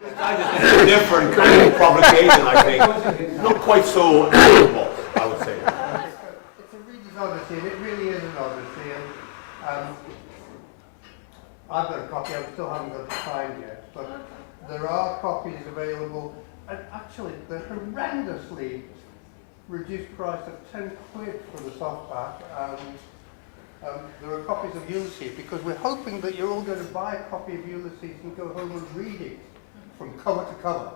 It's a different kind of provocation, I think. Not quite so animal, I would say. It's a reader's odyssey, and it really is an odyssey. And I've got a copy, I still haven't got it signed yet, but there are copies available. And actually, the horrendously reduced price of 10 quid for the softback. There are copies of Ulysses, because we're hoping that you're all going to buy a copy of Ulysses and go home and read it from cover to cover.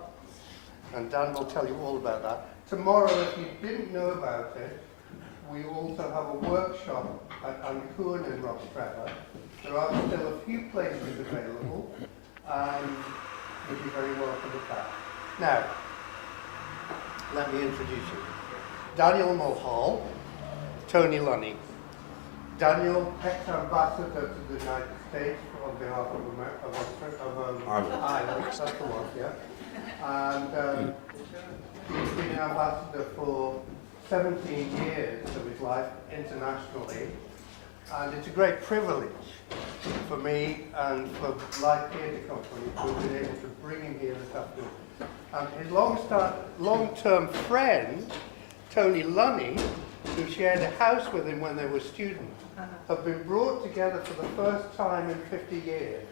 And Dan will tell you all about that. Tomorrow, if you didn't know about it, we also have a workshop at Ancoon in Rostrevor. There are still a few places available, and you'll be very welcome at that. Now, let me introduce you. Daniel Mulhall, Tony Lunny. Daniel, ex-ambassador to the United States on behalf of Ireland, that's the one, yeah. And he's been an ambassador for 17 years of his life internationally. And it's a great privilege for me and for Live Theatre Company to have been able to bring him here this afternoon. And his long-term friend, Tony Lunny, who shared a house with him when they were students, have been brought together for the first time in 50 years.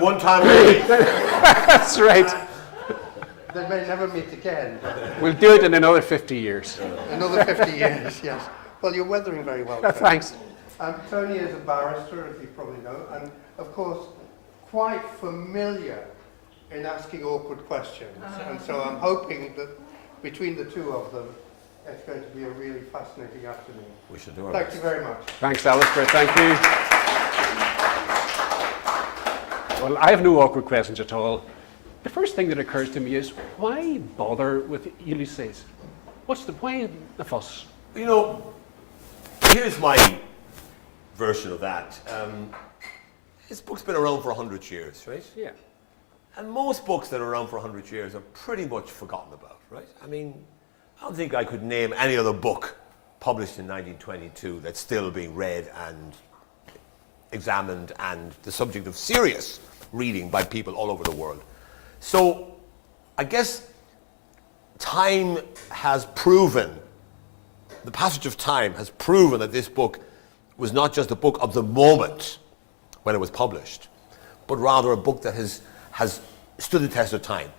One time only. That's right. They may never meet again. We'll do it in another 50 years. Another 50 years, yes. Well, you're weathering very well. Thanks. And Tony is a barrister, as you probably know, and of course, quite familiar in asking awkward questions. And so I'm hoping that between the two of them, it's going to be a really fascinating afternoon. We should do it. Thank you very much. Thanks, Alistair. Thank you. Well, I have no awkward questions at all. The first thing that occurs to me is, why bother with Ulysses? Why the fuss? You know, here's my version of that. This book's been around for 100 years, right? Yeah. And most books that are around for 100 years are pretty much forgotten about, right? I mean, I don't think I could name any other book published in 1922 that's still being read and examined and the subject of serious reading by people all over the world. So I guess time has proven, the passage of time has proven that this book was not just a book of the moment when it was published, but rather a book that has stood the test of time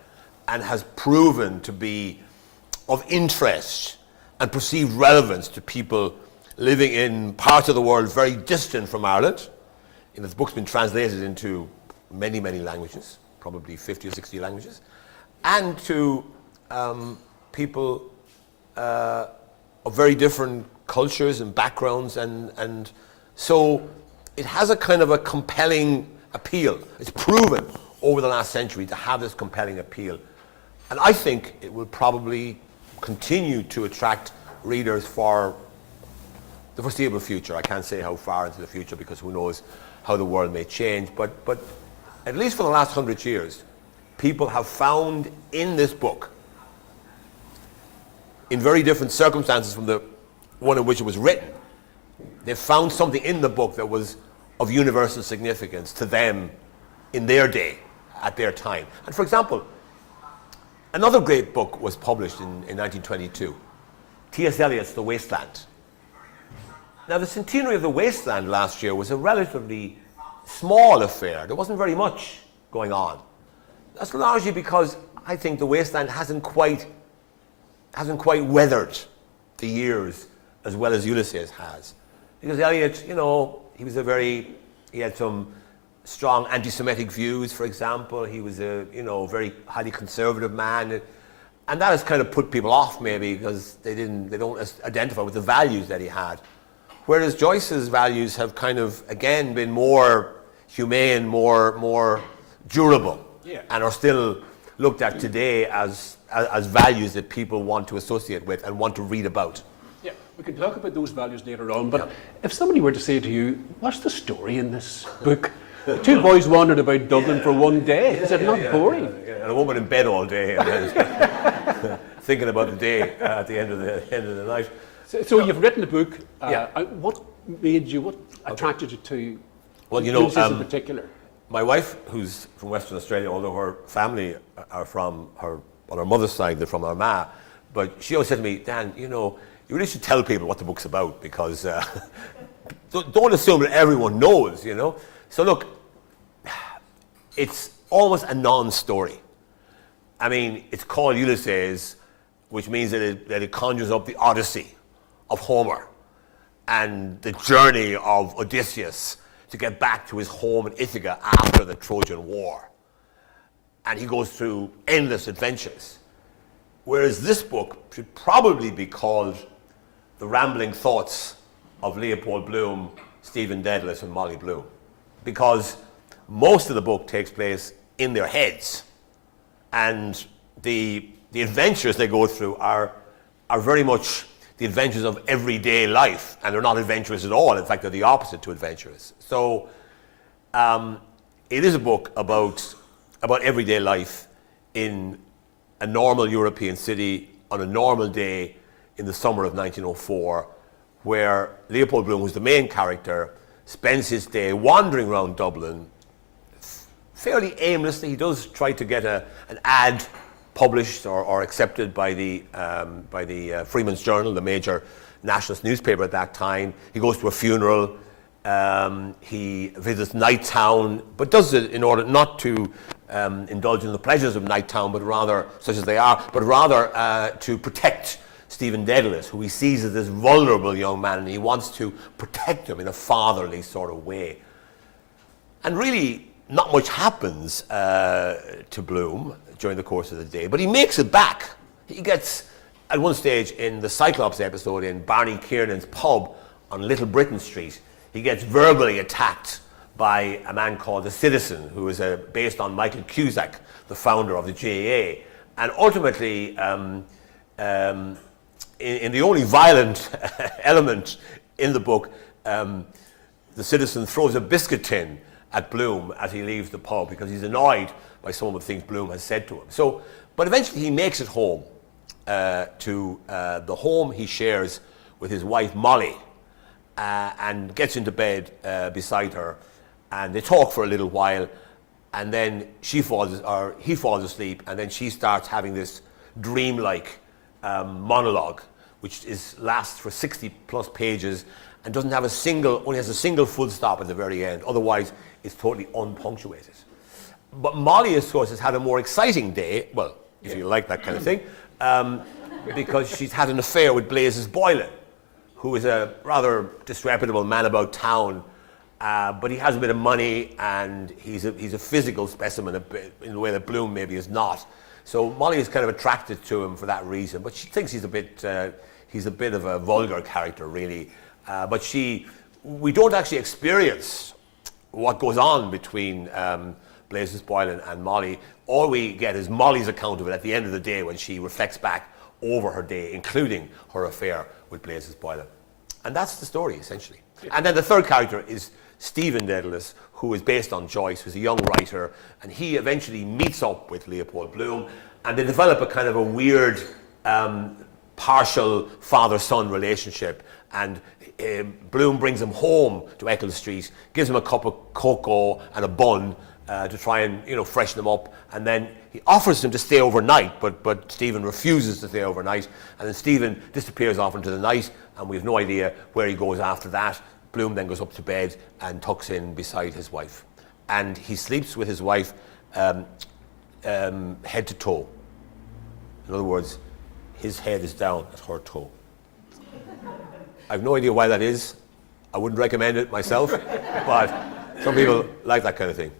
and has proven to be of interest and perceived relevance to people living in parts of the world very distant from Ireland. You know, the book's been translated into many, many languages, probably 50 or 60 languages, and to people of very different cultures and backgrounds, and so it has a kind of a compelling appeal. It's proven over the last century to have this compelling appeal, and I think it will probably continue to attract readers for the foreseeable future. I can't say how far into the future because who knows how the world may change, but at least for the last 100 years, people have found in this book, in very different circumstances from the one in which it was written, they found something in the book that was of universal significance to them in their day, at their time. And for example, another great book was published in 1922, T.S. Eliot's The Wasteland. Now, the centenary of The Wasteland last year was a relatively small affair. There wasn't very much going on. That's largely because I think The Wasteland hasn't quite weathered the years as well as Ulysses has. Because Eliot, you know, he had some strong anti-Semitic views, for example. He was a, very highly conservative man. And that has kind of put people off maybe because they don't identify with the values that he had. Whereas Joyce's values have kind of, again, been more humane, more durable, and are still looked at today as values that people want to associate with and want to read about. Yeah, we can talk about those values later on, but if somebody were to say to you, what's the story in this book? Two boys wandered about Dublin for one day. Is it not boring? And a woman in bed all day, thinking about the day at the end of the night. So you've written the book. What attracted you to Ulysses in particular? my wife, who's from Western Australia, although her family are from her, on her mother's side, they're from Armagh, but she always said to me, Dan, you know, you really should tell people what the book's about, because don't assume that everyone knows, you know. So look, it's almost a non-story. I mean, it's called Ulysses, which means that it conjures up the Odyssey of Homer and the journey of Odysseus to get back to his home in Ithaca after the Trojan War. And he goes through endless adventures. Whereas this book should probably be called The Rambling Thoughts of Leopold Bloom, Stephen Dedalus, and Molly Bloom, because most of the book takes place in their heads, and the adventures they go through are very much the adventures of everyday life, and they're not adventurous at all. In fact, they're the opposite to adventurous. So it is a book about everyday life in a normal European city on a normal day in the summer of 1904, where Leopold Bloom, who's the main character, spends his day wandering around Dublin fairly aimlessly. He does try to get an ad published or accepted by the Freeman's Journal, the major nationalist newspaper at that time. He goes to a funeral. He visits Nighttown, but does it in order not to indulge in the pleasures of Nighttown, but rather, such as they are, but rather to protect Stephen Dedalus, who he sees as this vulnerable young man, and he wants to protect him in a fatherly sort of way. And really, not much happens to Bloom during the course of the day, but he makes it back. He gets, at one stage in the Cyclops episode in Barney Kiernan's pub on Little Britain Street, he gets verbally attacked by a man called the Citizen, who is based on Michael Cusack, the founder of the GAA. And ultimately, in the only violent element in the book, the Citizen throws a biscuit tin at Bloom as he leaves the pub because he's annoyed by some of the things Bloom has said to him. So, but eventually he makes it home to the home he shares with his wife Molly, and gets into bed beside her, and they talk for a little while, and then he falls asleep, and then she starts having this dreamlike monologue, which lasts for 60 plus pages and doesn't have only has a single full stop at the very end. Otherwise, it's totally unpunctuated. But Molly, of course, has had a more exciting day, well, if you like that kind of thing, because she's had an affair with Blazes Boylan, who is a rather disreputable man about town, but he has a bit of money, and he's a physical specimen in the way that Bloom maybe is not. So Molly is kind of attracted to him for that reason, but she thinks he's a bit of a vulgar character, really. But we don't actually experience what goes on between Blazes Boylan and Molly. All we get is Molly's account of it at the end of the day when she reflects back over her day, including her affair with Blazes Boylan. And that's the story, essentially. And then the third character is Stephen Dedalus, who is based on Joyce, who's a young writer, and he eventually meets up with Leopold Bloom, and they develop a kind of a weird, partial father-son relationship. And Bloom brings him home to Eccles Street, gives him a cup of cocoa and a bun to try and freshen him up, and then he offers him to stay overnight, but Stephen refuses to stay overnight, and then Stephen disappears off into the night, and we have no idea where he goes after that. Bloom then goes up to bed and tucks in beside his wife, and he sleeps with his wife head to toe. In other words, his head is down at her toe. I have no idea why that is. I wouldn't recommend it myself, but some people like that kind of thing.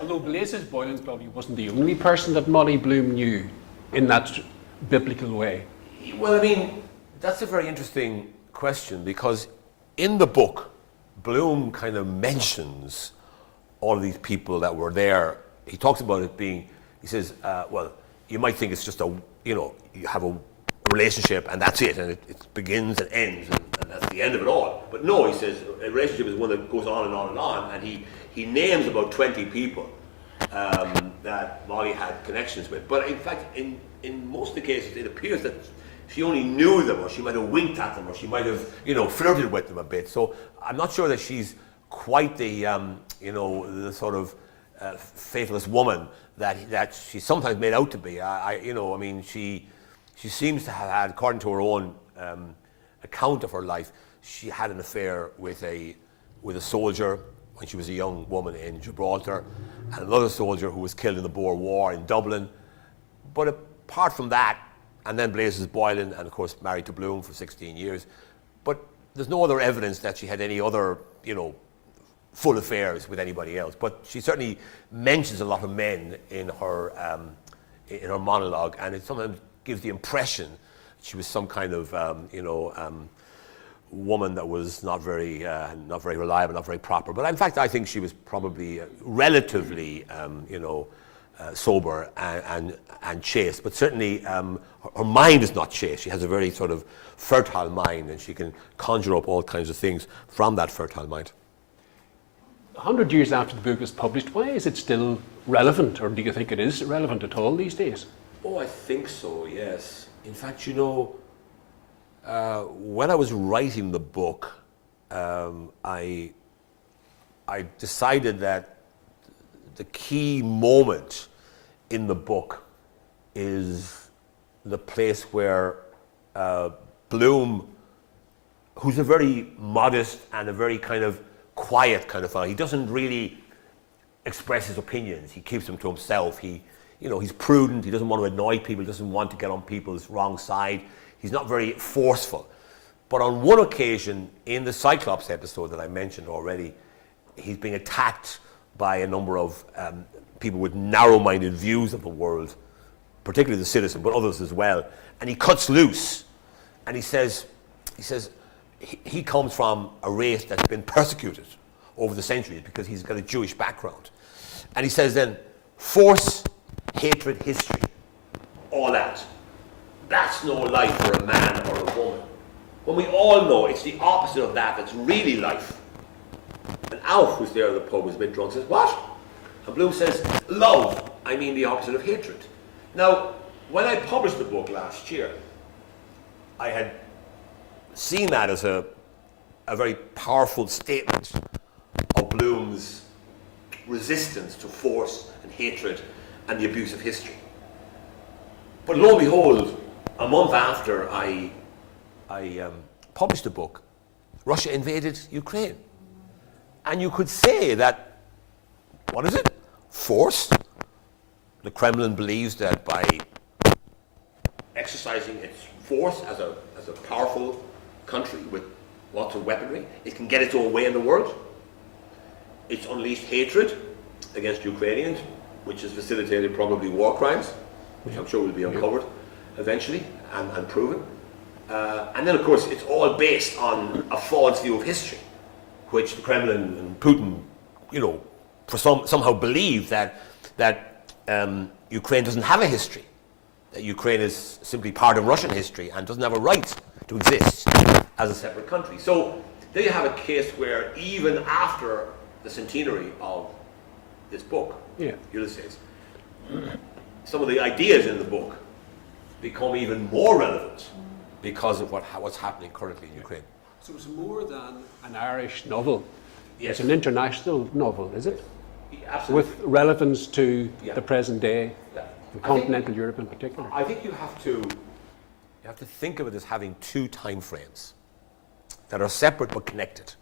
Although Blazes Boylan probably wasn't the only person that Molly Bloom knew in that biblical way. Well, I mean, that's a very interesting question, because in the book, Bloom kind of mentions all of these people that were there. He talks about it being, he says, well, you might think it's just you have a relationship and that's it, and it begins and ends, and that's the end of it all. But no, he says, a relationship is one that goes on and on and on, and he names about 20 people that Molly had connections with. But in fact, in most of the cases, it appears that she only knew them, or she might have winked at them, or she might have, flirted with them a bit. So I'm not sure that she's quite the sort of faithless woman that she's sometimes made out to be. She seems to have had, according to her own account of her life, she had an affair with a soldier when she was a young woman in Gibraltar, and another soldier who was killed in the Boer War in Dublin. But apart from that, and then Blazes Boylan, and of course married to Bloom for 16 years. But there's no other evidence that she had any other, full affairs with anybody else. But she certainly mentions a lot of men in her monologue, and it sometimes gives the impression she was some kind of, woman that was not very reliable, not very proper. But in fact, I think she was probably relatively, sober and chaste. But certainly, her mind is not chaste. She has a very sort of fertile mind, and she can conjure up all kinds of things from that fertile mind. 100 years after the book was published, why is it still relevant, or do you think it is relevant at all these days? Oh, I think so, yes. In fact, when I was writing the book, I decided that the key moment in the book is the place where Bloom, who's a very modest and a very kind of quiet kind of fellow, he doesn't really express his opinions. He keeps them to himself. He's prudent. He doesn't want to annoy people. He doesn't want to get on people's wrong side. He's not very forceful. But on one occasion, in the Cyclops episode that I mentioned already, he's being attacked by a number of people with narrow-minded views of the world, particularly the citizen, but others as well. And he cuts loose, and he says he comes from a race that's been persecuted over the centuries because he's got a Jewish background. And he says then, force, hatred, history, all that. That's no life for a man or a woman. When we all know it's the opposite of that that's really life. And Alf, who's there in the pub, was a bit drunk, says, what? And Bloom says, love, I mean the opposite of hatred. Now, when I published the book last year, I had seen that as a very powerful statement of Bloom's resistance to force and hatred and the abuse of history. But lo and behold, a month after I published the book, Russia invaded Ukraine. And you could say that, what is it? Force? The Kremlin believes that by exercising its force as a powerful country with lots of weaponry, it can get its own way in the world. It's unleashed hatred against Ukrainians, which has facilitated probably war crimes, which I'm sure will be uncovered eventually and proven. And then, of course, it's all based on a false view of history, which the Kremlin and Putin, somehow believe that Ukraine doesn't have a history, that Ukraine is simply part of Russian history and doesn't have a right to exist as a separate country. So there you have a case where even after the centenary of this book, Ulysses, some of the ideas in the book become even more relevant because of what's happening currently in Ukraine. So it's more than an Irish novel. Yes. It's an international novel, is it? Absolutely. With relevance to the present day, and continental Europe in particular. I think you have to think of it as having two time frames that are separate but connected.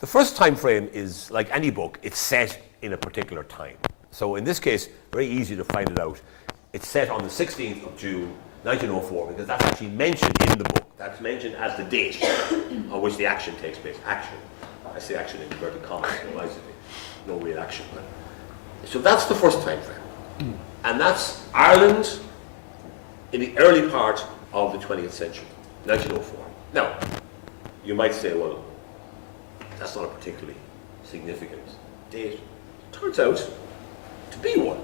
The first time frame is, like any book, it's set in a particular time. So in this case, very easy to find it out. It's set on the 16th of June, 1904, because that's actually mentioned in the book. That's mentioned as the date on which the action takes place. Action. I say action in inverted commas, no real action. So that's the first time frame. And that's Ireland in the early part of the 20th century, 1904. Now, you might say, well, that's not a particularly significant date. Turns out to be one.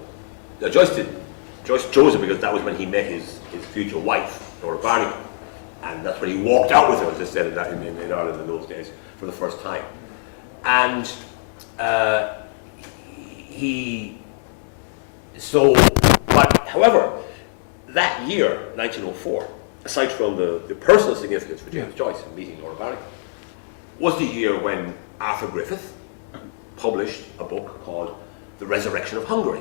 Now, Joyce didn't. Joyce chose it because that was when he met his future wife, Laura Barnacle. And that's when he walked out with her, as they said in Ireland in those days, for the first time. And however, that year, 1904, aside from the personal significance for James Joyce in meeting Laura Barnacle, was the year when Arthur Griffith published a book called the resurrection of Hungary,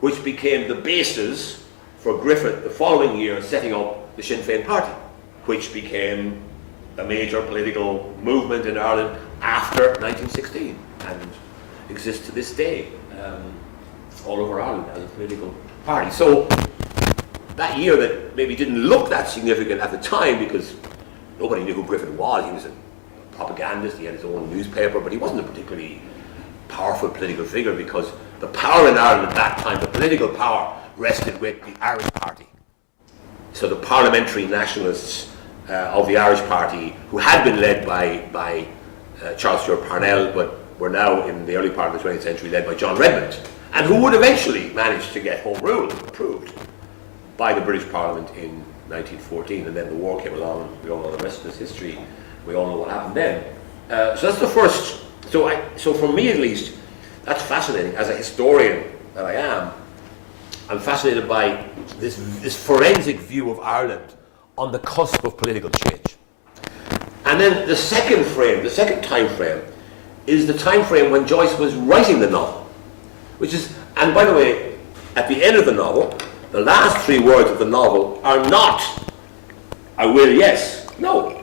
which became the basis for Griffith the following year setting up the Sinn Féin party, which became a major political movement in Ireland after 1916 and exists to this day all over Ireland as a political party. So that year that maybe didn't look that significant at the time because nobody knew who Griffith was. He was a propagandist, he had his own newspaper, but he wasn't a particularly powerful political figure because the power in Ireland at that time, the political power, rested with the Irish Party. So the parliamentary nationalists of the Irish Party, who had been led by Charles Stewart Parnell, but were now in the early part of the 20th century led by John Redmond, and who would eventually manage to get Home Rule approved by the British Parliament in 1914, and then the war came along, and we all know the rest of this history, we all know what happened then. So that's the first, so for me at least, that's fascinating. As a historian that I am, I'm fascinated by this forensic view of Ireland on the cusp of political change. And then the second time frame, is the time frame when Joyce was writing the novel, which is, and by the way, at the end of the novel, the last 3 words of the novel are not, I will, yes, no.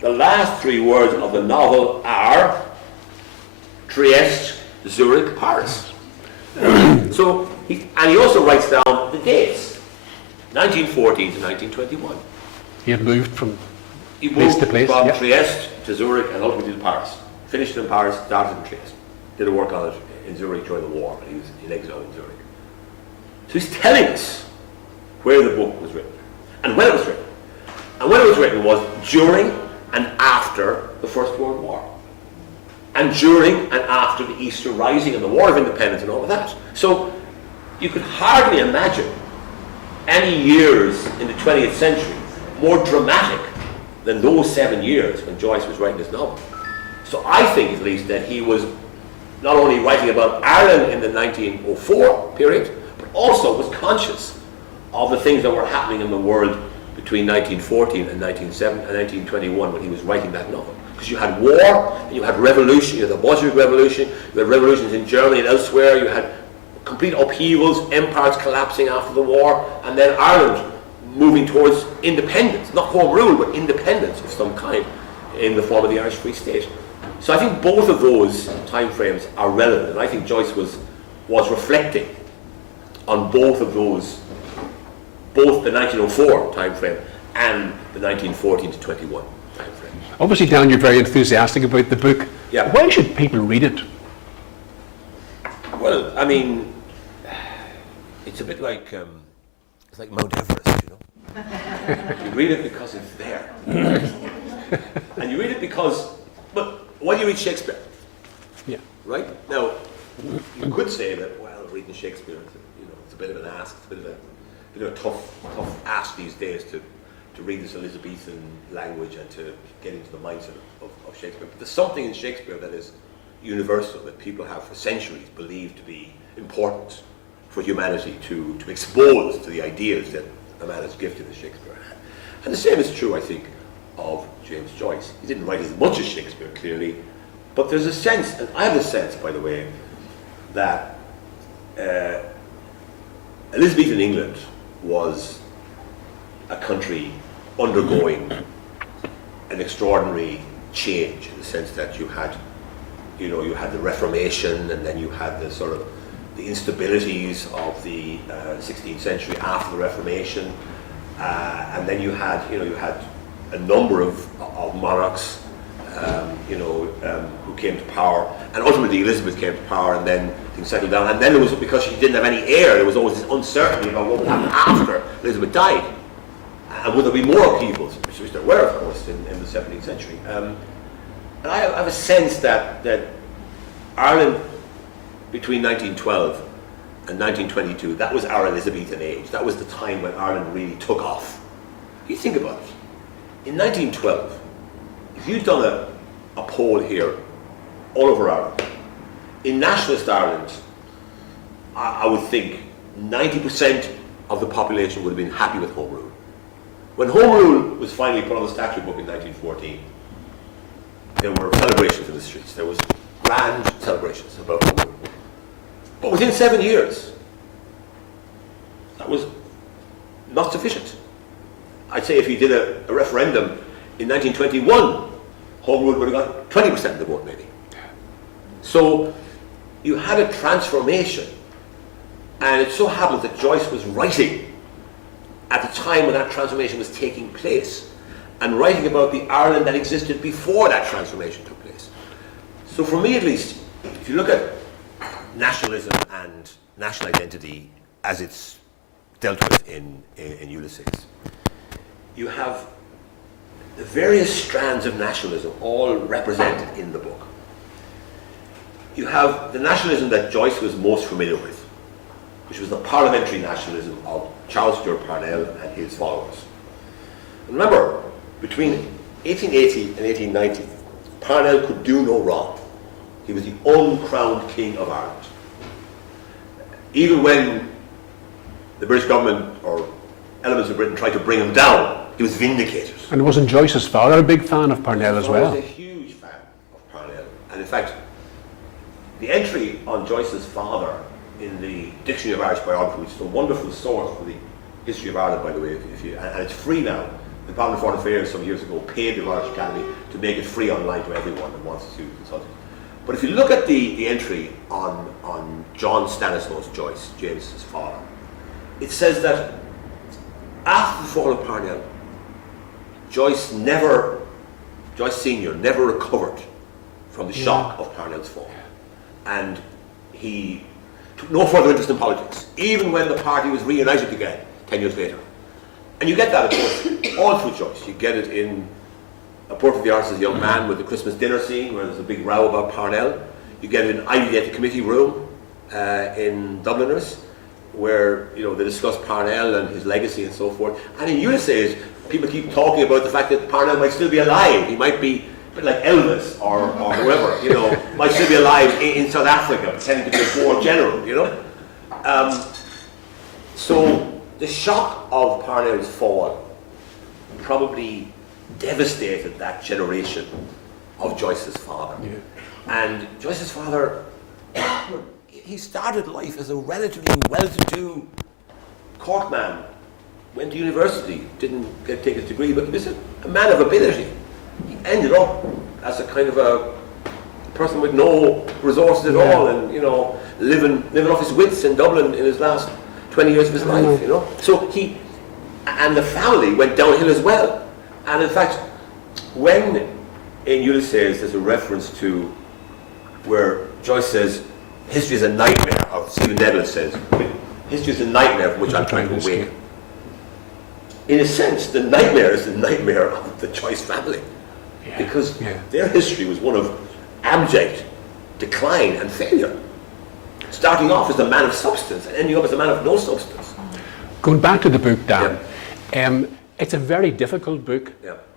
The last 3 words of the novel are Trieste, Zurich, Paris. So, he also writes down the dates, 1914 to 1921. He had moved from He place moved to place. from Yeah. Trieste to Zurich and ultimately to Paris. Finished in Paris, started in Trieste. Did a work on it in Zurich during the war, but he was in exile in Zurich. So he's telling us where the book was written and when it was written. And when it was written was during and after the First World War. And during and after the Easter Rising and the War of Independence and all of that. So you could hardly imagine any years in the 20th century more dramatic than those 7 years when Joyce was writing this novel. So I think at least that he was not only writing about Ireland in the 1904 period, but also was conscious of the things that were happening in the world between 1914 and 1921 when he was writing that novel. Because you had war, and you had revolution, you had the Bolshevik Revolution, you had revolutions in Germany and elsewhere, you had complete upheavals, empires collapsing after the war, and then Ireland moving towards independence, not home rule, but independence of some kind in the form of the Irish Free State. So I think both of those time frames are relevant, and I think Joyce was reflecting on both of those, both the 1904 time frame and the 1914 to 21 time frame. Obviously, Dan, you're very enthusiastic about the book. Yeah. Why should people read it? Well, I mean, it's a bit like it's like Mount Everest, you know. You read it because it's there, and you read it because. But why do you read Shakespeare? Yeah. Right now, you could say that well, reading Shakespeare, it's a bit of an ask, it's a bit of a tough ask these days to read this Elizabethan language and to get into the mindset of Shakespeare. But there's something in Shakespeare that is universal, that people have for centuries believed to be important for humanity to expose to the ideas that a man as gifted as Shakespeare had. And the same is true, I think, of James Joyce. He didn't write as much as Shakespeare, clearly, but there's a sense, and I have a sense, by the way, that Elizabethan England was a country undergoing an extraordinary change in the sense that you had the Reformation, and then you had the sort of the instabilities of the 16th century after the Reformation, and then you had a number of monarchs, who came to power, and ultimately Elizabeth came to power, and then things settled down. And then it was because she didn't have any heir. There was always this uncertainty about what would happen after Elizabeth died, and would there be more upheavals, which there were, of course, in the 17th century. And I have a sense that Ireland between 1912 and 1922, that was our Elizabethan age. That was the time when Ireland really took off. You think about it. In 1912, if you'd done a poll here all over Ireland, in nationalist Ireland, I would think 90% of the population would have been happy with Home Rule. When Home Rule was finally put on the statute book in 1914, there were celebrations in the streets. There was grand celebrations about Home Rule. But within 7 years, that was not sufficient. I'd say if he did a referendum in 1921, Home Rule would have got 20% of the vote maybe. So you had a transformation, and it so happened that Joyce was writing at the time when that transformation was taking place, and writing about the Ireland that existed before that transformation took place. So for me at least, if you look at nationalism and national identity as it's dealt with in Ulysses, you have the various strands of nationalism all represented in the book. You have the nationalism that Joyce was most familiar with, which was the parliamentary nationalism of Charles Stewart Parnell and his followers. And remember, between 1880 and 1890, Parnell could do no wrong. He was the uncrowned king of Ireland. Even when the British government or elements of Britain tried to bring him down, he was vindicated. And wasn't Joyce's father a big fan of Parnell as well? He was a huge fan of Parnell. And in fact, the entry on Joyce's father in the Dictionary of Irish Biography, which is a wonderful source for the history of Ireland, by the way, and it's free now. The Department of Foreign Affairs some years ago paid the Irish Academy to make it free online to everyone that wants to consult it. But if you look at the entry on John Stanislaus Joyce, James's father, it says that after the fall of Parnell, Joyce Senior never recovered from the shock of Parnell's fall. And he took no further interest in politics, even when the party was reunited again 10 years later. And you get that, of course, all through Joyce. You get it in A Portrait of the Arts as a Young Man with the Christmas dinner scene, where there's a big row about Parnell. You get it in Ivy Day at the Committee Room in Dubliners, where they discuss Parnell and his legacy and so forth. And in Ulysses, people keep talking about the fact that Parnell might still be alive. He might be a bit like Elvis or whoever, might still be alive in South Africa, pretending to be a war general, So the shock of Parnell's fall probably devastated that generation of Joyce's father. Yeah. And Joyce's father, he started life as a relatively well-to-do courtman, went to university, didn't take his degree, but he was a man of ability. He ended up as a kind of a person with no resources at all, and living off his wits in Dublin in his last 20 years of his life. So he and the family went downhill as well. And in fact, when in Ulysses there's a reference to where Joyce says history is a nightmare, or Stephen Dedalus says history is a nightmare from which I'm trying to awaken. In a sense, the nightmare is the nightmare of the Joyce family, because their history was one of abject decline and failure. Starting off as a man of substance and ending up as a man of no substance. Going back to the book, Dan, it's a very difficult book,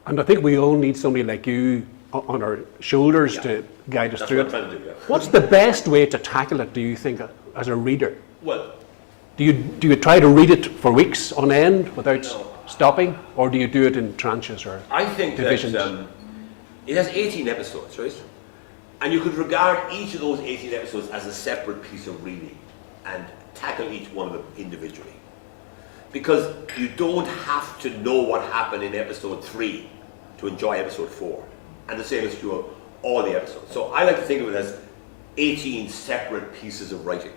and I think we all need somebody like you on our shoulders to guide us through it. What's the best way to tackle it, do you think, as a reader? Well, do you try to read it for weeks on end without stopping, or do you do it in tranches or I think divisions? That it has 18 episodes, right? And you could regard each of those 18 episodes as a separate piece of reading and tackle each one of them individually. Because you don't have to know what happened in episode 3 to enjoy episode 4. And the same is true of all the episodes. So I like to think of it as 18 separate pieces of writing.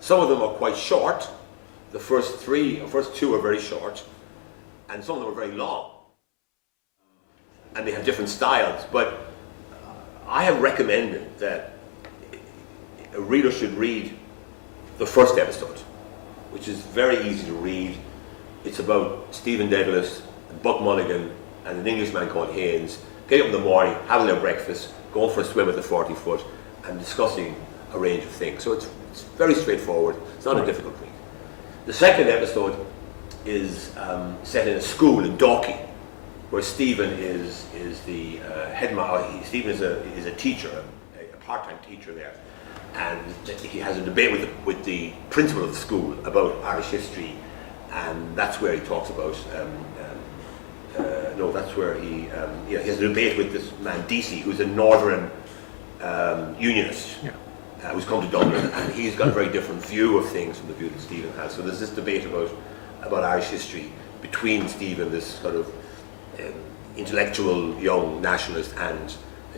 Some of them are quite short. The first 2 are very short. And some of them are very long. And they have different styles. But I have recommended that a reader should read the first episode, which is very easy to read. It's about Stephen Dedalus, Buck Mulligan, and an Englishman called Haynes getting up in the morning, having their breakfast, going for a swim at the 40 foot, and discussing a range of things. So it's very straightforward. It's not a difficult read. The second episode is set in a school in Dalkey, where Stephen is the headmaster. Stephen is a teacher, a part-time teacher there, and he has a debate with the principal of the school about Irish history, and that's where he talks about. That's where he has a debate with this man Deasy, who's a northern unionist, who's come to Dublin, and he's got a very different view of things from the view that Stephen has. So there's this debate about Irish history between Stephen, this sort of intellectual young nationalist, and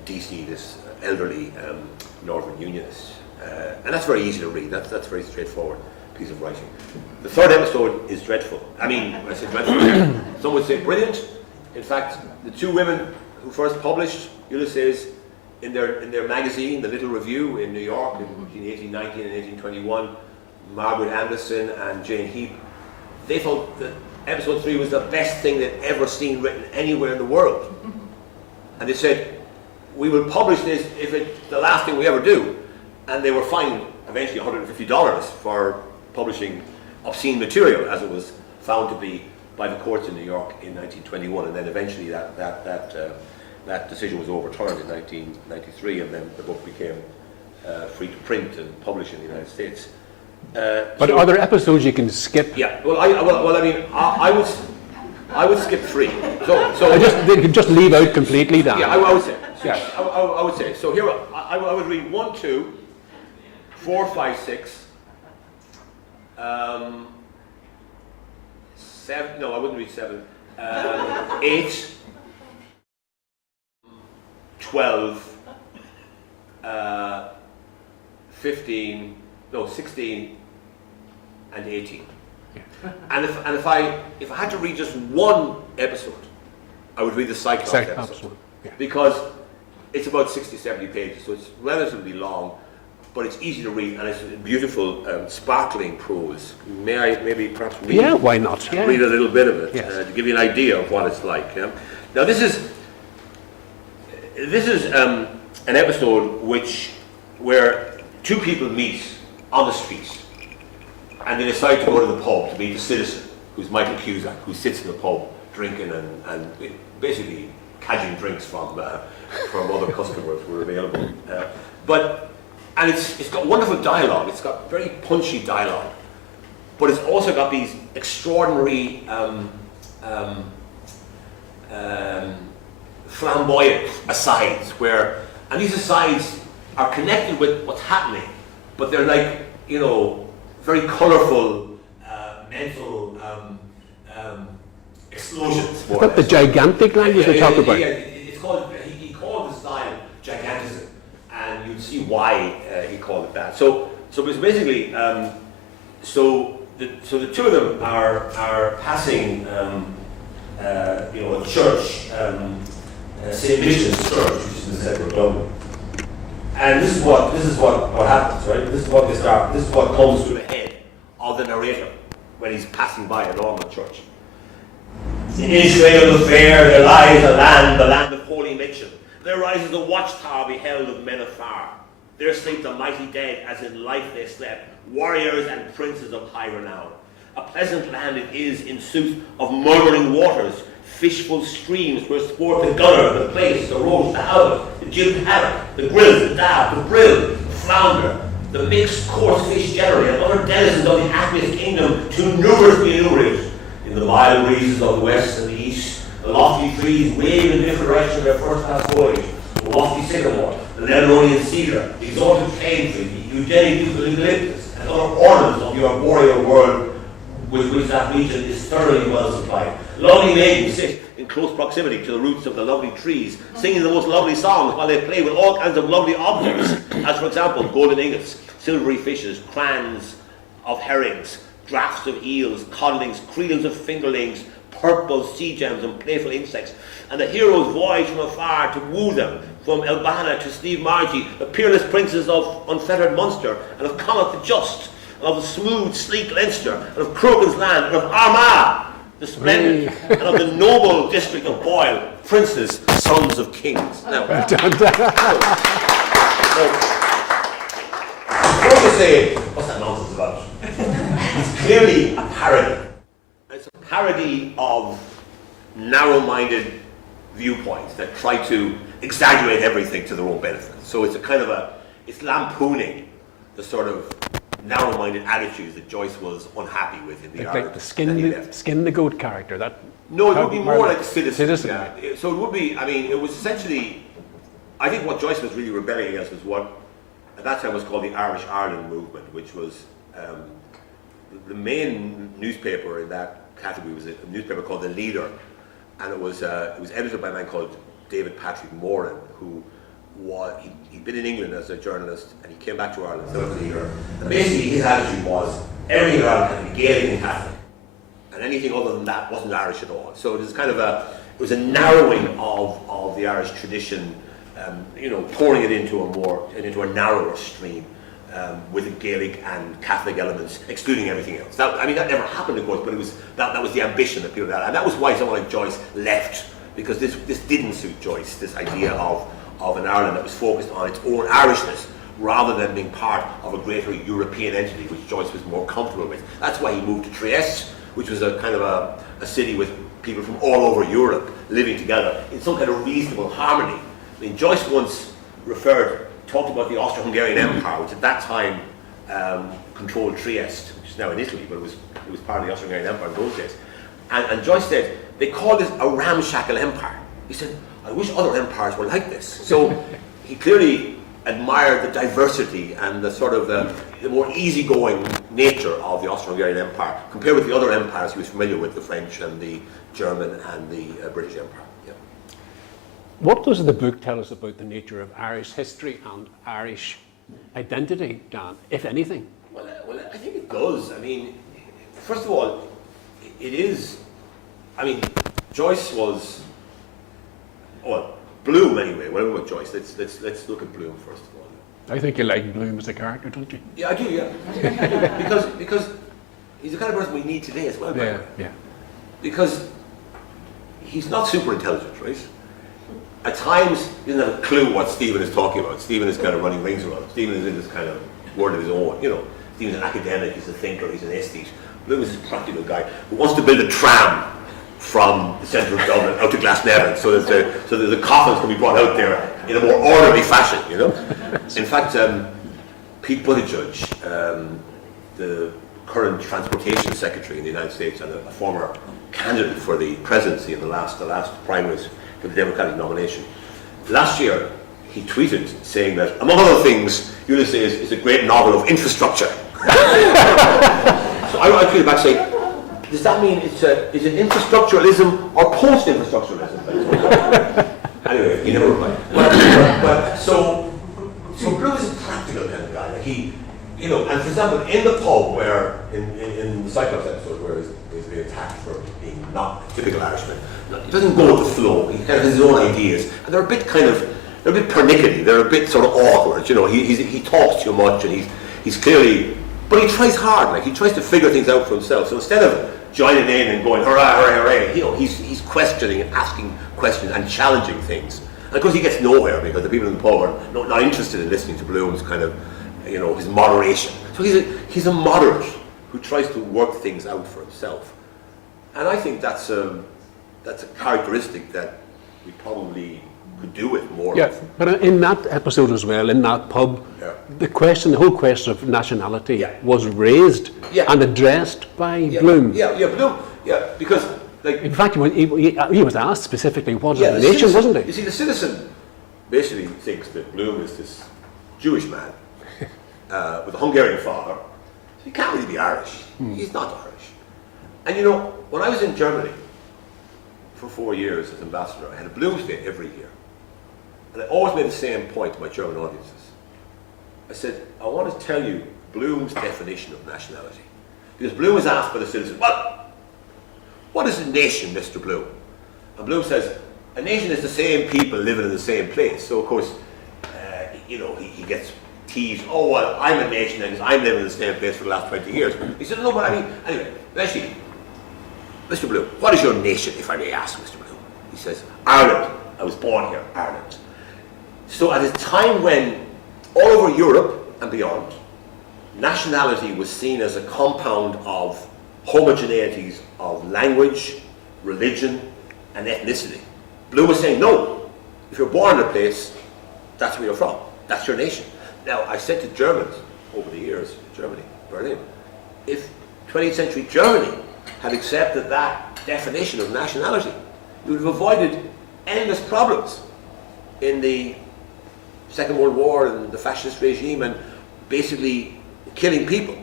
DC, this elderly Northern Unionist. And that's very easy to read. That's very straightforward piece of writing. The third episode is dreadful. I mean, I say dreadful. Some would say brilliant. In fact, the two women who first published Ulysses in their magazine, the Little Review in New York between 1819 and 1821, Margaret Anderson and Jane Heap, they thought that episode 3 was the best thing they'd ever seen written anywhere in the world. And they said, we will publish this if it's the last thing we ever do. And they were fined eventually $150 for publishing obscene material, as it was found to be by the courts in New York in 1921. And then eventually that decision was overturned in 1993, and then the book became free to print and publish in the United States. But are there episodes you can skip? Yeah. Well, I would skip 3. So They can just leave out completely, Dan. yeah, I would say. Yeah. I would say. So here, I would read 1, 2, 4, 5, 6. 7. No, I wouldn't read 7. 8. 12. 15. No, 16. And 18. And if I had to read just one episode, I would read the Cyclops episode. Yeah. Because it's about 60, 70 pages, so it's relatively long, but it's easy to read, and it's beautiful, sparkling prose. May I perhaps read? Yeah, why not? Yeah. Read a little bit of it, Yes. to give you an idea of what it's like. Yeah? Now this is an episode where two people meet on the street, and they decide to go to the pub to meet the citizen, who's Michael Cusack, who sits in the pub drinking and basically cadging drinks from other customers who are available. And it's got wonderful dialogue. It's got very punchy dialogue, but it's also got these extraordinary flamboyant asides and these asides are connected with what's happening, but they're like, very colourful mental explosions. Is that the gigantic language they talk about? It's called. He called the style gigantism, and you'd see why he called it that. So it's basically, so the two of them are passing, a church, St. Mission's Church, which is in the centre of Dublin. And this is what happens, right? This is what they start. This is what comes to the head of the narrator when he's passing by a normal church. In Israel the fair, there lies the land of holy mention. There rises a watchtower beheld of men afar. There sleep the mighty dead, as in life they slept, warriors and princes of high renown. A pleasant land it is, in sooth, of murmuring waters, fishful streams where sport the gunner, the plaice, the roach, the halibut, the jib haddock, the grill, the dab, the brill, the flounder, the mixed coarse fish generally, and other denizens of the aqueous kingdom too numerous to be enumerated. In the mild breezes of the west and the east, the lofty trees wave in different directions of their first-class foliage. The lofty sycamore, the Lebanonian cedar, the exalted plane tree, the eugenic eucalyptus, and other ornaments of the arboreal world with which that region is thoroughly well supplied. Lovely maidens sit in close proximity to the roots of the lovely trees, singing the most lovely songs while they play with all kinds of lovely objects, as for example, golden ingots, silvery fishes, crans of herrings, drafts of eels, codlings, creels of fingerlings, purple sea gems and playful insects. And the heroes voyage from afar to woo them, from Elbana to Slieve Margie, the peerless princes of unfettered Munster, and of Connacht the Just, and of the smooth, sleek Leinster, and of Croghan's Land, and of Armagh, the splendid, and of the noble district of Boyle, princes, sons of kings. Now, before you say, what's that nonsense about? It's clearly a parody. It's a parody of narrow-minded viewpoints that try to exaggerate everything to their own benefit. So it's it's lampooning the sort of narrow-minded attitudes that Joyce was unhappy with in the Ireland. Like the skin the goat character. No, it would be more like citizen. Yeah. So it would be, it was essentially, I think what Joyce was really rebelling against was what at that time was called the Irish Ireland movement, which was the main newspaper in that category was a newspaper called The Leader, and it was edited by a man called David Patrick Moran, who he'd been in England as a journalist, and he came back to Ireland as a leader. And basically his attitude was everything in Ireland had to be Gaelic and Catholic, and anything other than that wasn't Irish at all. So it was kind of a narrowing of the Irish tradition, pouring it into a narrower stream. With the Gaelic and Catholic elements, excluding everything else. That never happened, of course, but that was the ambition that people had, and that was why someone like Joyce left, because this didn't suit Joyce. This idea of an Ireland that was focused on its own Irishness rather than being part of a greater European entity, which Joyce was more comfortable with. That's why he moved to Trieste, which was a kind of a city with people from all over Europe living together in some kind of reasonable harmony. I mean, Joyce once talked about the Austro-Hungarian Empire, which at that time controlled Trieste, which is now in Italy, but it was part of the Austro-Hungarian Empire in those days. And Joyce said, they called it a ramshackle empire. He said, I wish other empires were like this. So he clearly admired the diversity and the sort of the more easygoing nature of the Austro-Hungarian Empire compared with the other empires he was familiar with, the French and the German and the British Empire. Yeah. What does the book tell us about the nature of Irish history and Irish identity, Dan, if anything? Well, I think it does. I mean, first of all, it is. I mean, Joyce was. Well, Bloom anyway. Whatever about Joyce, let's look at Bloom first of all. I think you like Bloom as a character, don't you? Yeah, I do. Yeah, because he's the kind of person we need today as well. Yeah, yeah. Because he's not super intelligent, right? At times, he doesn't have a clue what Stephen is talking about. Stephen is kind of running rings around. Stephen is in this kind of world of his own. You know, Stephen's an academic, he's a thinker, he's an aesthete. Bloom is this practical guy who wants to build a tram from the centre of Dublin out to Glasnevin, so that the coffins can be brought out there in a more orderly fashion. You know. In fact, Pete Buttigieg, the current transportation secretary in the United States and a former candidate for the presidency in the last primaries for the Democratic nomination. Last year, he tweeted saying that, among other things, Ulysses is a great novel of infrastructure. So I tweeted back saying, does that mean is it infrastructuralism or post-infrastructuralism? Anyway, he never replied. But so Bloom is a practical kind of guy. Like and for example, in the pub where, in the Cyclops episode where he's being attacked for being not a typical Irishman, he doesn't go with the flow. He kind of has his own ideas, and they're a bit pernickety. They're a bit sort of awkward. You know, he talks too much, and he's clearly, but he tries hard. Like he tries to figure things out for himself. So instead of joining in and going hurrah, hurrah, hurrah, he's questioning and asking questions and challenging things. And of course, he gets nowhere because the people in the pub are not interested in listening to Bloom's kind of, his moderation. So he's a moderate who tries to work things out for himself. And I think that's a characteristic that we probably could do with more. Yeah, but in that episode as well, in that pub, the whole question of nationality was raised and addressed by Bloom. Bloom. Yeah, because in fact, he was asked specifically what is the nation, wasn't he? You see, the citizen basically thinks that Bloom is this Jewish man with a Hungarian father. So he can't really be Irish. He's not Irish. And when I was in Germany for 4 years as ambassador, I had a Bloom's Day every year. And I always made the same point to my German audiences. I said, I want to tell you Bloom's definition of nationality. Because Bloom was asked by the citizen, what is a nation, Mr. Bloom? And Bloom says, a nation is the same people living in the same place. So of course, he gets teased, oh, well, I'm a nation because I'm living in the same place for the last 20 years. He said, no, but I mean, anyway, actually, Mr. Bloom, what is your nation, if I may ask, Mr. Bloom? He says, Ireland. I was born here, Ireland. So at a time when all over Europe and beyond, nationality was seen as a compound of homogeneities of language, religion, and ethnicity. Bloom was saying, no, if you're born in a place, that's where you're from. That's your nation. Now, I said to Germans over the years, Germany, Berlin, if 20th century Germany had accepted that definition of nationality, you would have avoided endless problems in the Second World War and the fascist regime, and basically killing people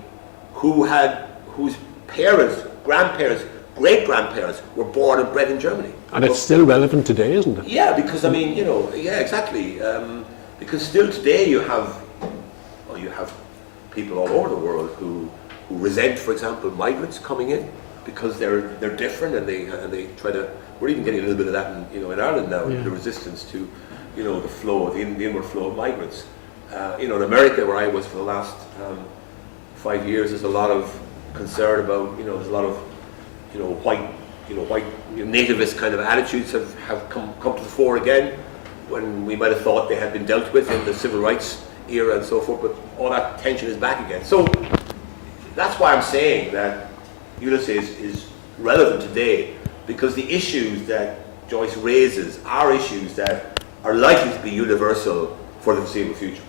whose parents, grandparents, great-grandparents were born and bred in Germany. And it's still relevant today, isn't it? Yeah, because I mean, yeah, exactly. Because still today you have people all over the world who resent, for example, migrants coming in because they're different, and they try to. We're even getting a little bit of that in Ireland now, the resistance to the flow, the inward flow of migrants. In America, where I was for the last 5 years, there's a lot of concern about there's a lot of white nativist kind of attitudes have come to the fore again, when we might have thought they had been dealt with in the civil rights era and so forth, but all that tension is back again. So that's why I'm saying that Ulysses is relevant today, because the issues that Joyce raises are issues that are likely to be universal for the foreseeable future.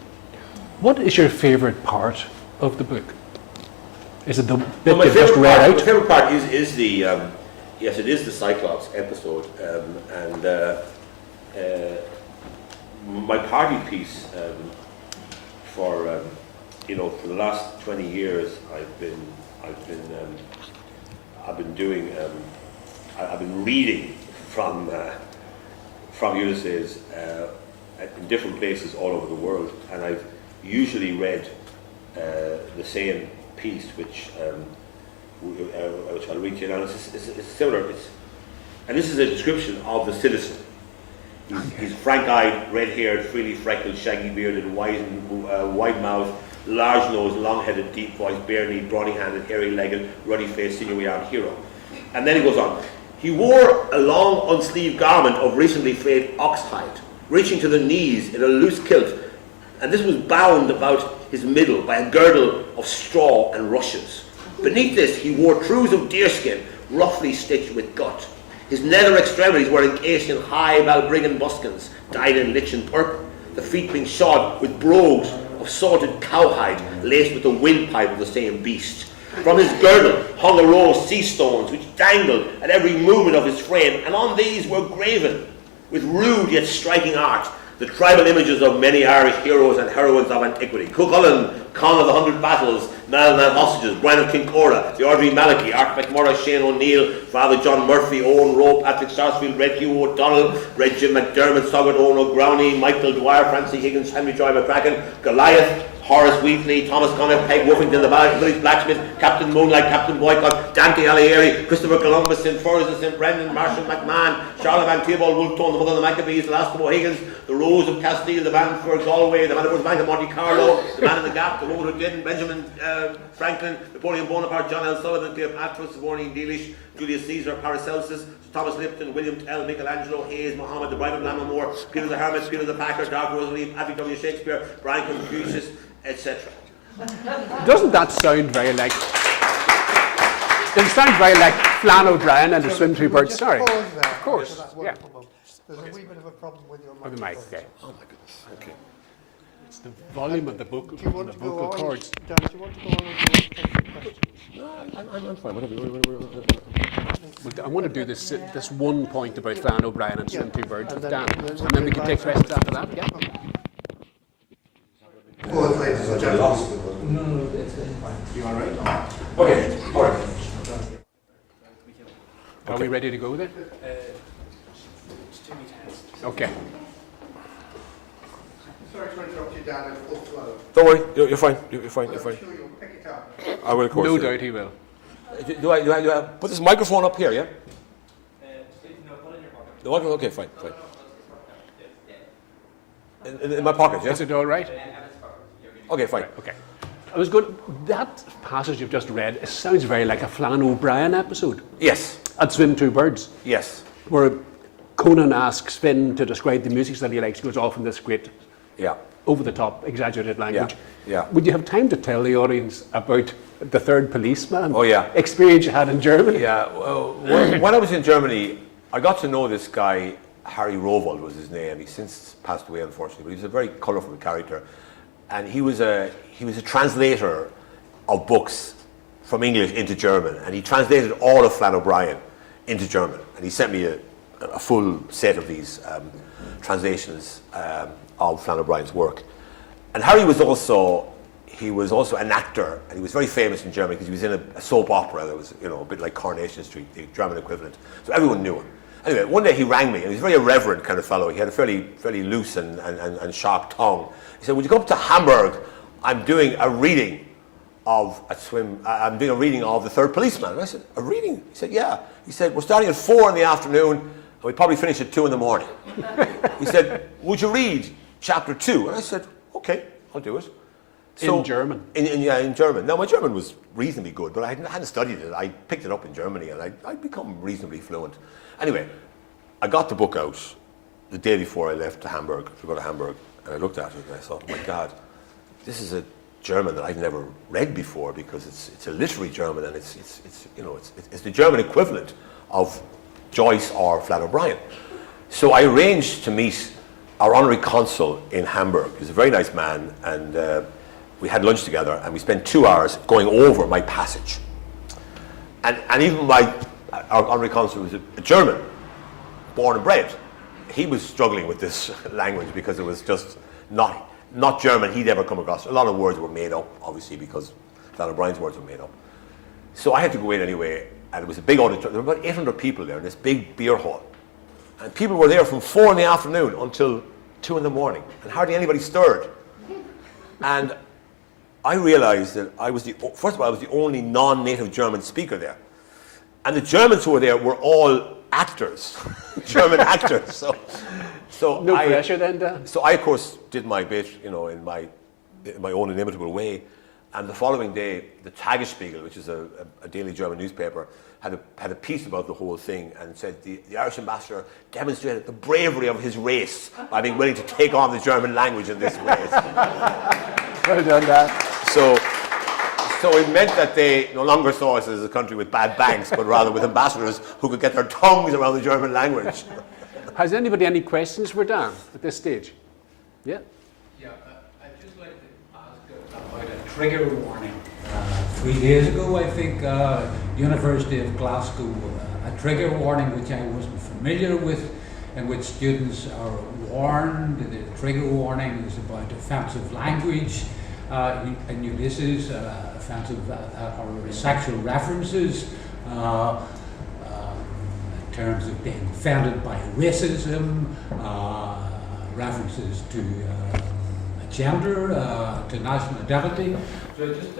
What is your favourite part of the book? Is it the bit My you just read out? My favourite part is the yes, it is the Cyclops episode, my party piece for the last 20 years I've been reading from Ulysses in different places all over the world, and I've usually read the same piece, which I'll read to you now. It's similar. And this is a description of the citizen. He's frank-eyed, red-haired, freely freckled, shaggy-bearded, wide-mouthed, large-nosed, long-headed, deep-voiced, bare-kneed, brawny-handed, hairy-legged, ruddy-faced, sinewy-armed hero. And then he goes on. He wore a long, unsleeved garment of recently frayed oxhide, reaching to the knees in a loose kilt, and this was bound about his middle by a girdle of straw and rushes. Beneath this, he wore trews of deerskin, roughly stitched with gut. His nether extremities were encased in high Balbriggan buskins, dyed in lichen purple, the feet being shod with brogues of sorted cowhide, laced with the windpipe of the same beast. From his girdle hung a row of sea stones, which dangled at every movement of his frame, and on these were graven, with rude yet striking art, the tribal images of many Irish heroes and heroines of antiquity. Cuchulainn, Con of the 100 Battles, Malnan Hostages, Brian of Kincora, the Audrey Malachy, Art McMurrough, Shane O'Neill, Father John Murphy, Owen Rowe, Patrick Sarsfield, Red Hugh O'Donnell, Red Jim McDermott, Soggart Owen O'Growney, Michael Dwyer, Francie Higgins, Henry Joy McCracken, Goliath, Horace Wheatley, Thomas Conniff, Peg Woofington, the Village Blacksmith, Captain Moonlight, Captain Boycott, Dante Alighieri, Christopher Columbus, St. Furze and St. Brendan, Marshall McMahon, Charlotte Van Theobald, Wolfe-Tone, the Mother of the Maccabees, the Last of O'Higgins, the Rose of Castile, the Man for Galway, the Man of Bank of Monte Carlo, the Man in the Gap, the Road of Glidden, Benjamin Franklin, Napoleon Bonaparte, John L. Sullivan, Cleopatra, Sigourney Dealish, Julius Caesar, Paracelsus, Thomas Lipton, William Tell, Michelangelo, Hayes, Muhammad, the Bride of Lammermoor, Peter the Hermit, Peter the Packer, Dark Rosalie, Patrick W. Shakespeare, Brian Confucius, etc. Doesn't that sound very like... Does it sound very like Flann O'Brien and the Swim Through Birds? Sorry. Pause there, Of course, that yeah. wonderful book. There's a wee bit of a problem with your With the mic, okay. Oh my goodness. Okay. It's the volume of the book, Do you want the to go vocal on? cords. Dan, do you want to go on and do a question? I'm fine. Whatever. I want to do this one point about Flann O'Brien and Swim Through Birds with Dan. and And then we can take questions after that, yeah? Pause, ladies and gentlemen. You all right? Okay. All right. Are we ready to go then? Okay. Sorry to interrupt you, Dan, in full flow. Don't worry. You're fine. You're fine. I'm sure you'll pick it up. I will, of course. No doubt he will. Do I put this microphone up here? Yeah. The microphone. Okay. Fine. In my pocket. Yeah. Is it all right? Okay. Fine. Okay. I was good. That passage you've just read, it sounds very like a Flann O'Brien episode Yes. at Swim Through Birds, Yes. where Conan asks Finn to describe the music that he likes. He goes off in this great, Yeah. over-the-top, exaggerated language. Yeah. Would you have time to tell the audience about the third policeman Oh, yeah. experience you had in Germany? Yeah. Well, when I was in Germany, I got to know this guy. Harry Rowold was his name. He's since passed away, unfortunately, but he was a very colourful character, and he was a translator of books from English into German, and he translated all of Flann O'Brien into German, and he sent me a full set of these translations of Flann O'Brien's work. And Harry was also an actor, and he was very famous in Germany because he was in a soap opera that was, a bit like Coronation Street, the German equivalent. So everyone knew him. Anyway, one day he rang me, and he was a very irreverent kind of fellow. He had a fairly loose and sharp tongue. He said, "Would you go up to Hamburg? I'm doing a reading of The Third Policeman." And I said, "A reading?" He said, "Yeah." He said, "We're starting at 4 in the afternoon, and we probably finish at 2 in the morning." He said, "Would you read chapter 2?" And I said, "Okay, I'll do it." So, in German? In German. Now, my German was reasonably good, but I hadn't studied it. I picked it up in Germany, and I'd become reasonably fluent. Anyway, I got the book out the day before I left to go to Hamburg, and I looked at it, and I thought, oh my God, this is a German that I've never read before, because it's a literary German, and it's the German equivalent of Joyce or Flann O'Brien. So I arranged to meet our honorary consul in Hamburg. He was a very nice man, and we had lunch together, and we spent 2 hours going over my passage. And even our honorary consul was a German, born and bred. He was struggling with this language because it was just not German he'd ever come across. A lot of words were made up, obviously, because Flann O'Brien's words were made up. So I had to go in anyway, and it was a big auditorium. There were about 800 people there in this big beer hall. And people were there from 4 in the afternoon until 2 in the morning, and hardly anybody stirred. And I realized that first of all, I was the only non-native German speaker there. And the Germans who were there were all actors, German actors. So No pressure then, Dan? So I, of course, did my bit, in my own inimitable way. And the following day, the Tagesspiegel, which is a daily German newspaper, had a piece about the whole thing, and said the Irish ambassador demonstrated the bravery of his race by being willing to take on the German language in this way. Well done, Dan. So it meant that they no longer saw us as a country with bad banks, but rather with ambassadors who could get their tongues around the German language. Has anybody any questions for Dan at this stage? Yeah? Yeah, I'd just like to ask about a trigger warning. 3 days ago, I think, University of Glasgow, a trigger warning which I wasn't familiar with, in which students are warned. The trigger warning is about offensive language in Ulysses, offensive or sexual references, in terms of being offended by racism, references to gender, to national identity. So I just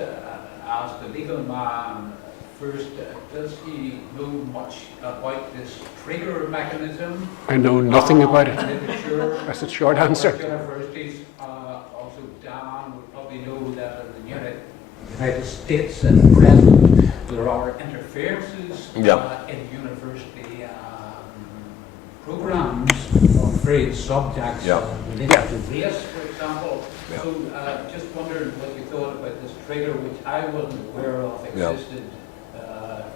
asked the legal man first, does he know much about this trigger mechanism? I know nothing about it. Literature. That's the short answer. Universities, also Dan would probably know that in the United States at present there are interferences in university programs on various subjects related to race, for example. Yeah. So just wondered what you thought about this trigger, which I wasn't aware of existed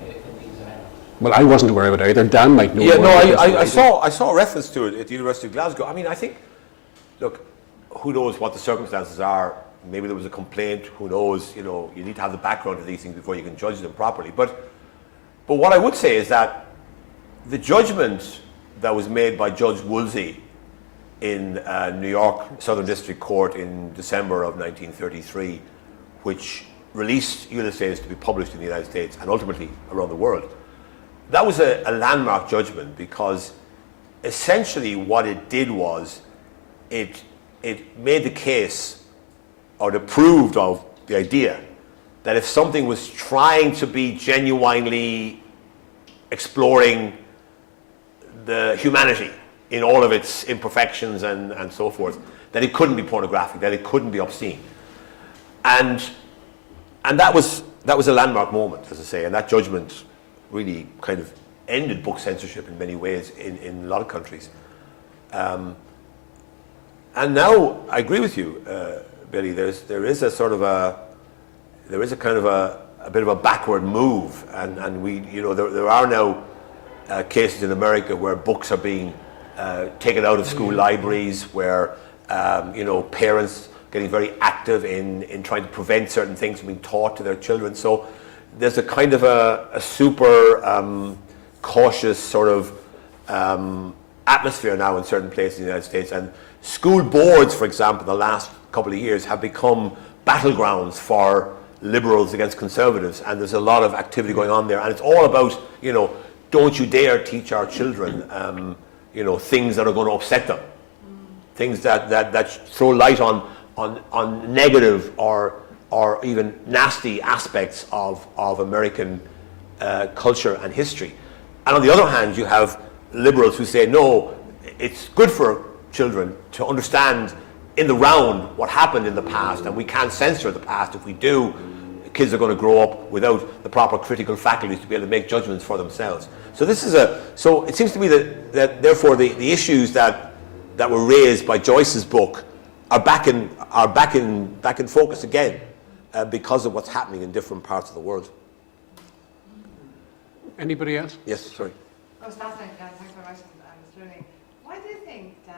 in these islands. Well, I wasn't aware of it either. Dan might know. Yeah, no, I saw a reference to it at the University of Glasgow. I mean, I think, look, who knows what the circumstances are? Maybe there was a complaint. Who knows? You need to have the background of these things before you can judge them properly. But what I would say is that the judgment that was made by Judge Woolsey in New York Southern District Court in December of 1933, which released Ulysses to be published in the United States and ultimately around the world, that was a landmark judgment, because essentially what it did was it made the case, or it proved of the idea, that if something was trying to be genuinely exploring the humanity in all of its imperfections and so forth, that it couldn't be pornographic, that it couldn't be obscene. And that was a landmark moment, as I say, and that judgment really kind of ended book censorship in many ways in a lot of countries. And now I agree with you, Billy. There is a kind of a bit of a backward move, and there are now cases in America where books are being taken out of school libraries, where parents getting very active in trying to prevent certain things from being taught to their children. So there's a kind of a super cautious sort of atmosphere now in certain places in the United States, and school boards, for example, the last couple of years have become battlegrounds for liberals against conservatives, and there's a lot of activity going on there, and it's all about, don't you dare teach our children, things that are going to upset them, things that throw light on negative or even nasty aspects of American culture and history. And on the other hand, you have liberals who say, no, it's good for children to understand in the round what happened in the past, and we can't censor the past. If we do, kids are going to grow up without the proper critical faculties to be able to make judgments for themselves. So so it seems to me that therefore the issues that were raised by Joyce's book are back in focus again because of what's happening in different parts of the world. Anybody else? Yes, sorry. I was fascinated, Dan. Thanks very much. I was learning. Why do you think Dan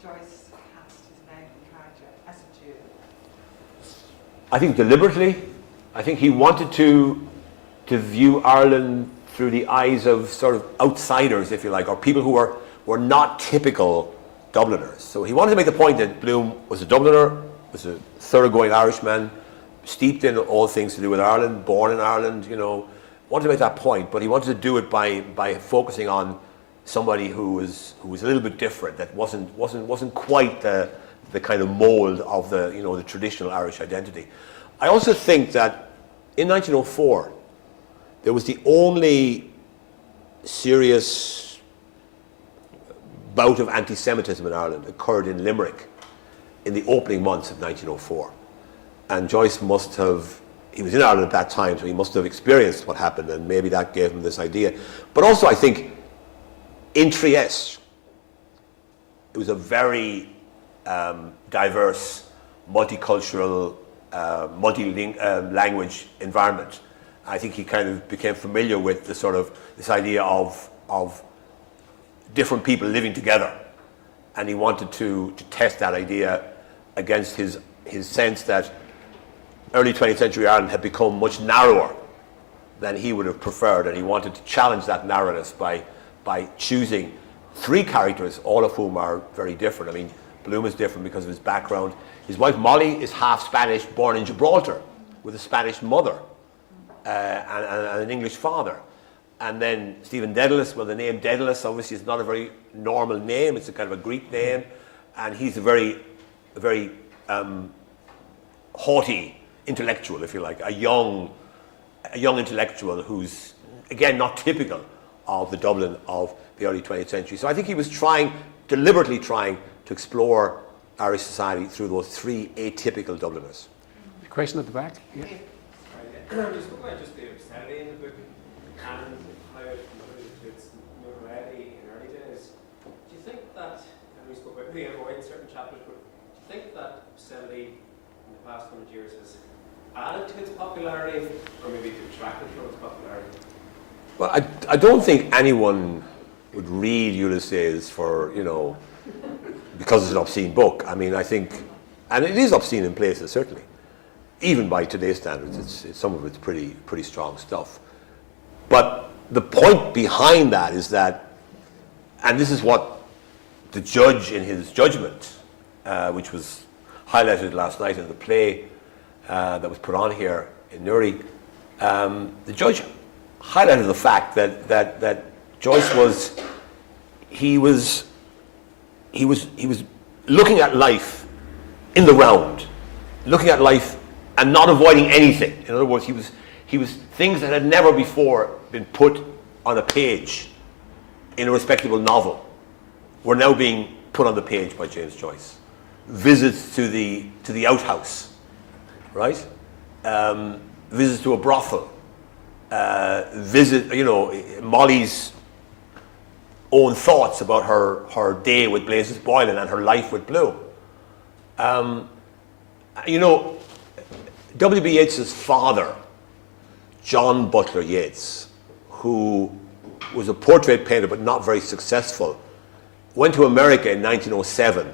Joyce cast his main character as a Jew? I think deliberately. I think he wanted to view Ireland through the eyes of sort of outsiders, if you like, or people who were not typical Dubliners. So he wanted to make the point that Bloom was a Dubliner, was a thoroughgoing Irishman, steeped in all things to do with Ireland, born in Ireland, wanted to make that point, but he wanted to do it by focusing on somebody who was a little bit different, that wasn't quite the kind of mold of the traditional Irish identity. I also think that in 1904 there was the only serious bout of anti-Semitism in Ireland occurred in Limerick in the opening months of 1904, and Joyce he was in Ireland at that time, so he must have experienced what happened, and maybe that gave him this idea. But also, I think, in Trieste, it was a very diverse, multicultural, multi-language environment. I think he kind of became familiar with this idea of different people living together, and he wanted to test that idea against his sense that early 20th century Ireland had become much narrower than he would have preferred, and he wanted to challenge that narrowness by choosing three characters, all of whom are very different. I mean, Bloom is different because of his background. His wife Molly is half Spanish, born in Gibraltar, with a Spanish mother and an English father. And then Stephen Dedalus, well, the name Dedalus obviously is not a very normal name. It's a kind of a Greek name, and he's a very haughty intellectual, if you like, a young intellectual who's, again, not typical of the Dublin of the early 20th century. So I think he was deliberately trying to explore Irish society through those three atypical Dubliners. The question at the back? Yeah. You spoke about just the obscenity in the book and how it contributed to its notoriety in early days. Do you think that, and we spoke about maybe avoiding certain chapters, but do you think that obscenity in the past 100 years has added to its popularity or maybe detracted from its popularity? Well, I don't think anyone would read Ulysses for, because it's an obscene book. I mean, I think, and it is obscene in places, certainly. Even by today's standards, some of it's pretty strong stuff. But the point behind that is that, and this is what the judge in his judgment, which was highlighted last night in the play that was put on here in Newry, the judge highlighted the fact that Joyce was looking at life in the round, looking at life and not avoiding anything. In other words, he was things that had never before been put on a page in a respectable novel were now being put on the page by James Joyce. Visits to the outhouse, right? Visits to a brothel. Molly's own thoughts about her day with Blazes Boylan and her life with Bloom. W.B. Yeats's father, John Butler Yeats, who was a portrait painter but not very successful, went to America in 1907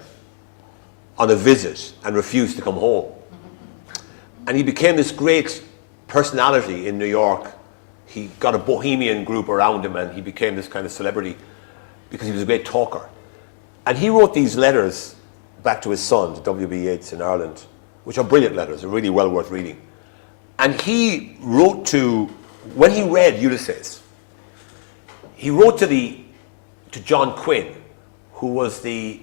on a visit and refused to come home. And he became this great personality in New York. He got a bohemian group around him and he became this kind of celebrity because he was a great talker. And he wrote these letters back to his son, to W.B. Yeats in Ireland, which are brilliant letters, are really well worth reading. And he wrote to, when he read Ulysses, he wrote to John Quinn, who was the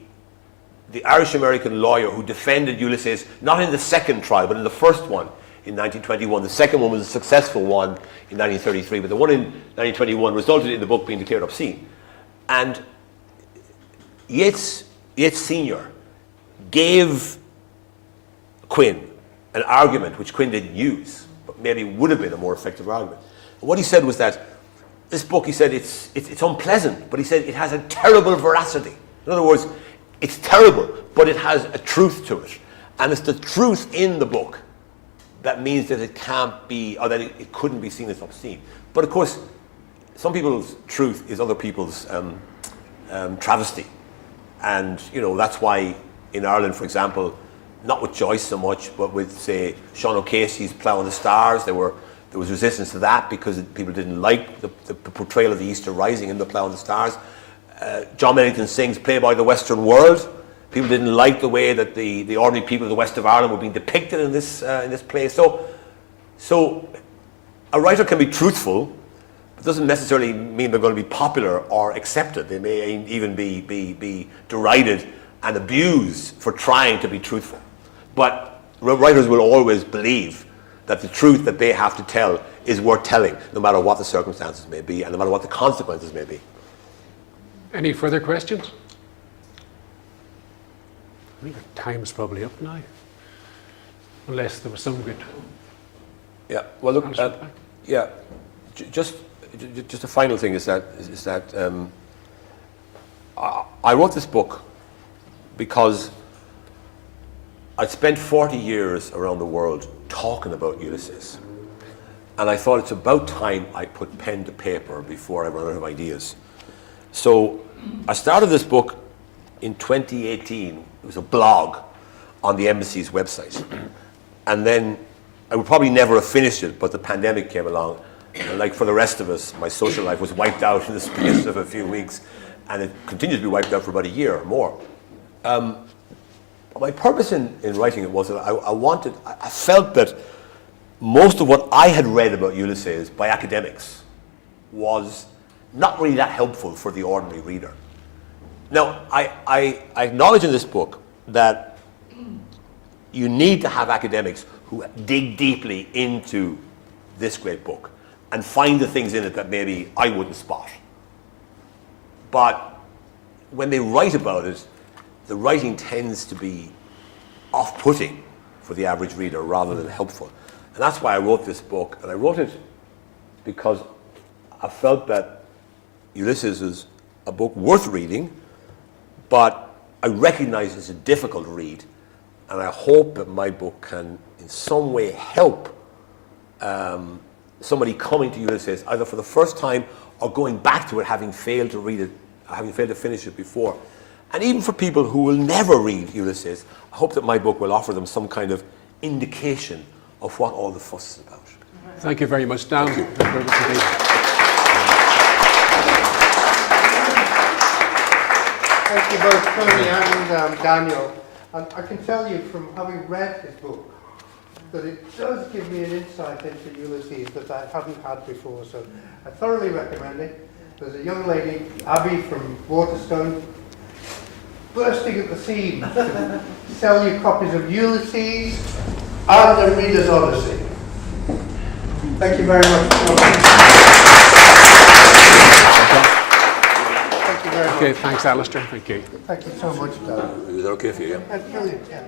Irish-American lawyer who defended Ulysses, not in the second trial, but in the first one in 1921. The second one was a successful one in 1933, but the one in 1921 resulted in the book being declared obscene. And Yeats Sr. gave Quinn an argument which Quinn didn't use, but maybe would have been a more effective argument. And what he said was that this book, he said, it's unpleasant, but he said it has a terrible veracity. In other words, it's terrible, but it has a truth to it. And it's the truth in the book that means that it can't be, or that it couldn't be seen as obscene. But of course, some people's truth is other people's travesty. And, you know, that's why in Ireland, for example, not with Joyce so much, but with, say, Sean O'Casey's Plough in the Stars, there was resistance to that because people didn't like the portrayal of the Easter Rising in the Plough in the Stars. John Bennington Synge's Play by the Western World. People didn't like the way that the ordinary people of the west of Ireland were being depicted in this play. So a writer can be truthful, but doesn't necessarily mean they're going to be popular or accepted. They may even be derided and abused for trying to be truthful. But writers will always believe that the truth that they have to tell is worth telling, no matter what the circumstances may be and no matter what the consequences may be. Any further questions? I think our time's probably up now, unless there was some good. Yeah. Well, look. Answer. Yeah. Just a final thing is that I wrote this book because I'd spent 40 years around the world talking about Ulysses, and I thought it's about time I put pen to paper before I run out of ideas. So I started this book in 2018. It was a blog on the embassy's website. And then I would probably never have finished it, but the pandemic came along. And like for the rest of us, my social life was wiped out in the space of a few weeks. And it continued to be wiped out for about a year or more. My purpose in writing it was that I felt that most of what I had read about Ulysses by academics was not really that helpful for the ordinary reader. Now, I acknowledge in this book that you need to have academics who dig deeply into this great book and find the things in it that maybe I wouldn't spot. But when they write about it, the writing tends to be off-putting for the average reader rather than helpful. And that's why I wrote this book. And I wrote it because I felt that Ulysses is a book worth reading, but I recognize it's a difficult read, and I hope that my book can in some way help somebody coming to Ulysses either for the first time or going back to it having failed to read it, having failed to finish it before. And even for people who will never read Ulysses, I hope that my book will offer them some kind of indication of what all the fuss is about. Thank you very much, Dan. Thank you both, Tony and Daniel. And I can tell you from having read his book that it does give me an insight into Ulysses that I haven't had before. So I thoroughly recommend it. There's a young lady, Abby from Waterstone, bursting at the seams to sell you copies of Ulysses and the Reader's Odyssey. Thank you very much. Thank you very much. Okay, thanks, Alistair. Thank you. Thank you so much, Dan. Is that okay for you? That's brilliant, yeah.